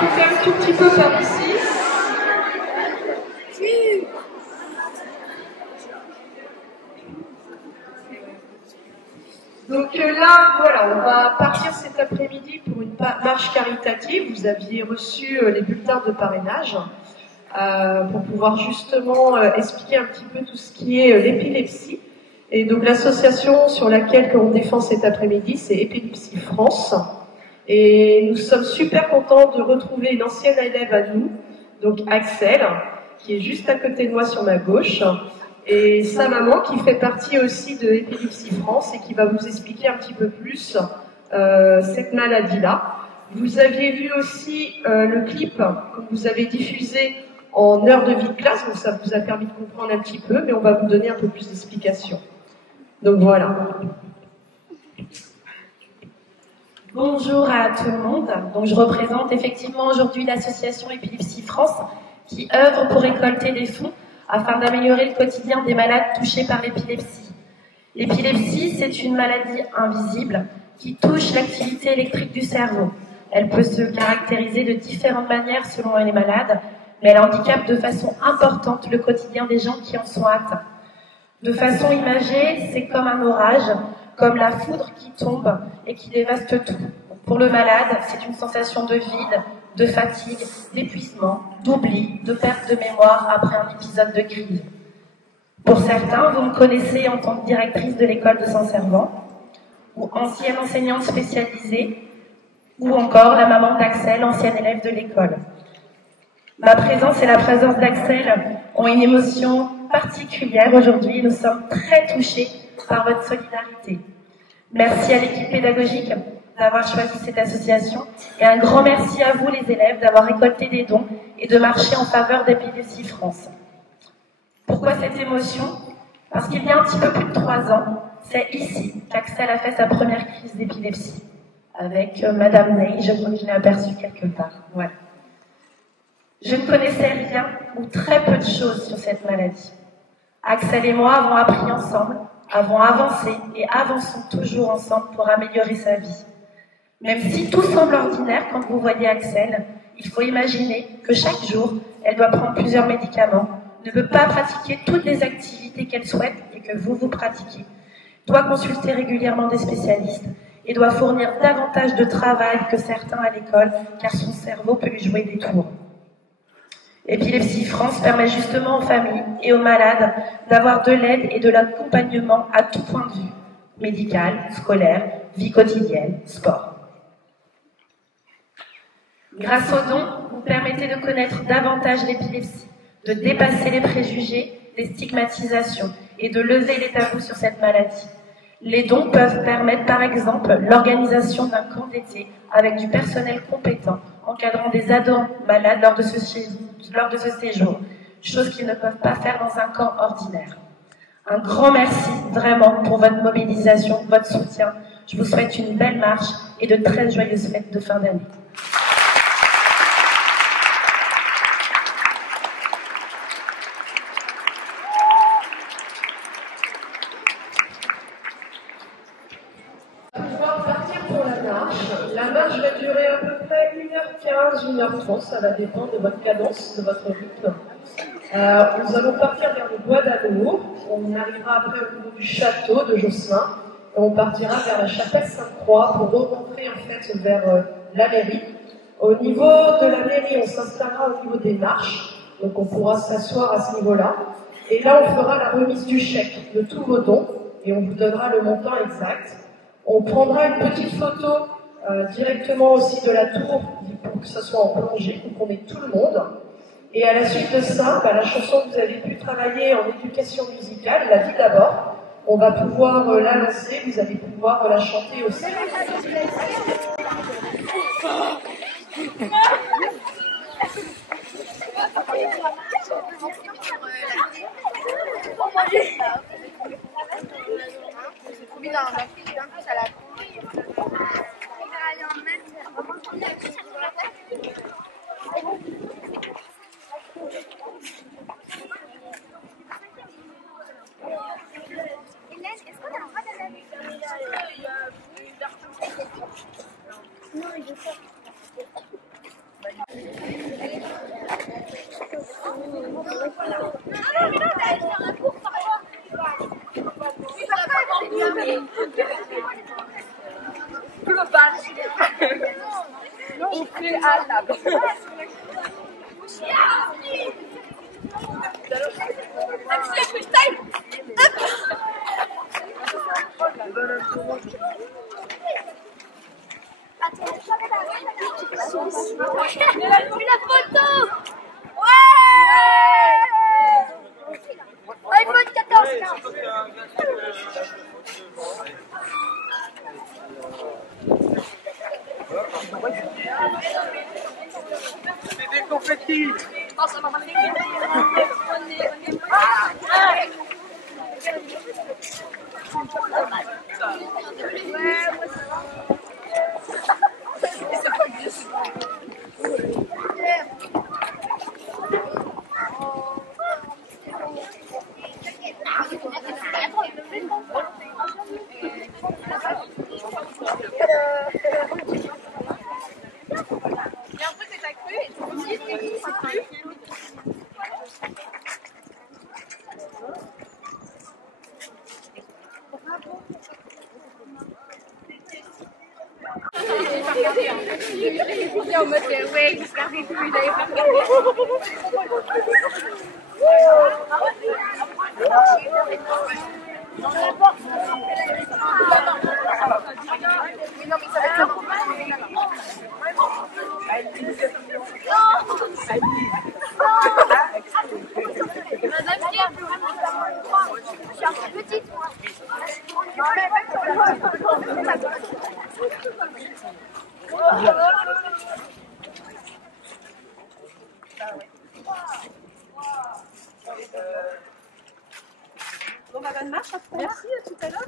écouter un tout petit peu par ici. Donc là, voilà, on va partir cet après-midi pour une marche caritative. Vous aviez reçu les bulletins de parrainage pour pouvoir justement expliquer un petit peu tout ce qui est l'épilepsie. Et donc l'association sur laquelle on défend cet après-midi, c'est Épilepsie France. Et nous sommes super contents de retrouver une ancienne élève à nous, donc Axel, qui est juste à côté de moi sur ma gauche, et sa maman qui fait partie aussi de Épilepsie France et qui va vous expliquer un petit peu plus cette maladie-là. Vous aviez vu aussi le clip que vous avez diffusé en heure de vie de classe, donc ça vous a permis de comprendre un petit peu, mais on va vous donner un peu plus d'explications. Donc voilà. Bonjour à tout le monde. Donc je représente effectivement aujourd'hui l'association Épilepsie France qui œuvre pour récolter des fonds afin d'améliorer le quotidien des malades touchés par l'épilepsie. L'épilepsie, c'est une maladie invisible qui touche l'activité électrique du cerveau. Elle peut se caractériser de différentes manières selon les malades, mais elle handicape de façon importante le quotidien des gens qui en sont atteints. De façon imagée, c'est comme un orage, comme la foudre qui tombe et qui dévaste tout. Pour le malade, c'est une sensation de vide, de fatigue, d'épuisement, d'oubli, de perte de mémoire après un épisode de crise. Pour certains, vous me connaissez en tant que directrice de l'école de Saint-Servant, ou ancienne enseignante spécialisée, ou encore la maman d'Axel, ancienne élève de l'école. Ma présence et la présence d'Axel ont une émotion particulière aujourd'hui. Nous sommes très touchés par votre solidarité. Merci à l'équipe pédagogique d'avoir choisi cette association et un grand merci à vous les élèves d'avoir récolté des dons et de marcher en faveur d'Épilepsie France. Pourquoi cette émotion? Parce qu'il y a un petit peu plus de 3 ans, c'est ici qu'Axel a fait sa première crise d'épilepsie avec Madame Ney, je crois que je l'ai aperçue quelque part. Voilà. Je ne connaissais rien ou très peu de choses sur cette maladie. Axel et moi avons appris ensemble, avons avancé et avançons toujours ensemble pour améliorer sa vie. Même si tout semble ordinaire quand vous voyez Axel, il faut imaginer que chaque jour, elle doit prendre plusieurs médicaments, ne peut pas pratiquer toutes les activités qu'elle souhaite et que vous pratiquez, doit consulter régulièrement des spécialistes et doit fournir davantage de travail que certains à l'école car son cerveau peut lui jouer des tours. Épilepsie France permet justement aux familles et aux malades d'avoir de l'aide et de l'accompagnement à tout point de vue, médical, scolaire, vie quotidienne, sport. Grâce aux dons, vous permettez de connaître davantage l'épilepsie, de dépasser les préjugés, les stigmatisations et de lever les tabous sur cette maladie. Les dons peuvent permettre par exemple l'organisation d'un camp d'été avec du personnel compétent encadrant des ados malades lors de ce séjour, chose qu'ils ne peuvent pas faire dans un camp ordinaire. Un grand merci vraiment pour votre mobilisation, votre soutien. Je vous souhaite une belle marche et de très joyeuses fêtes de fin d'année. La marche va durer à peu près 1h15, 1h30, ça va dépendre de votre cadence, de votre rythme. Nous allons partir vers le bois d'Amour, on arrivera après au niveau du château de Josselin, et on partira vers la chapelle Sainte-Croix pour re-rentrer en fait vers la mairie. Au niveau de la mairie, on s'installera au niveau des marches, donc on pourra s'asseoir à ce niveau-là. Et là, on fera la remise du chèque de tous vos dons, et on vous donnera le montant exact. On prendra une petite photo directement aussi de la tour pour que ça soit en plongée, pour qu'on ait tout le monde. Et à la suite de ça, la chanson que vous avez pu travailler en éducation musicale, La vie d'abord, on va pouvoir la lancer, vous allez pouvoir la chanter aussi. On fait à table. La photo. Ouais. iPhone 14. C'est des confettis. Oh, ça m'a fait en mode ouais, j'espère que vous n'avez pas petite, moi. Bon, bah, bonne marche. Merci, à tout à l'heure.